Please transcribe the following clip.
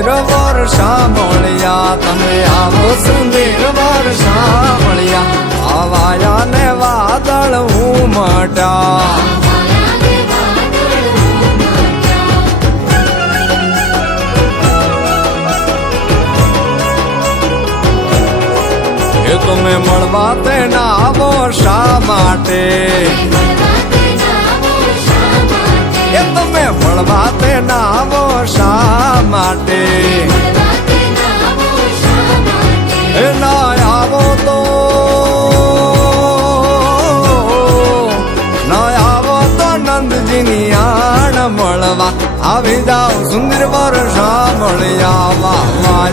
સુંદર વર્ષા મળ્યા તમે આવો સુંદર વર્ષા મળ્યા આવાયા ને વાદળ ઉમટ્યા એ તમે મળવા તે ના આવો શા માટે એ તમે મળવા તે ના આવો શા માટે એ ના આવો તો નંદજીની આણ મળવા આવી જાઓ સુંદર વર્ષા મળ્યા વાહ વાહ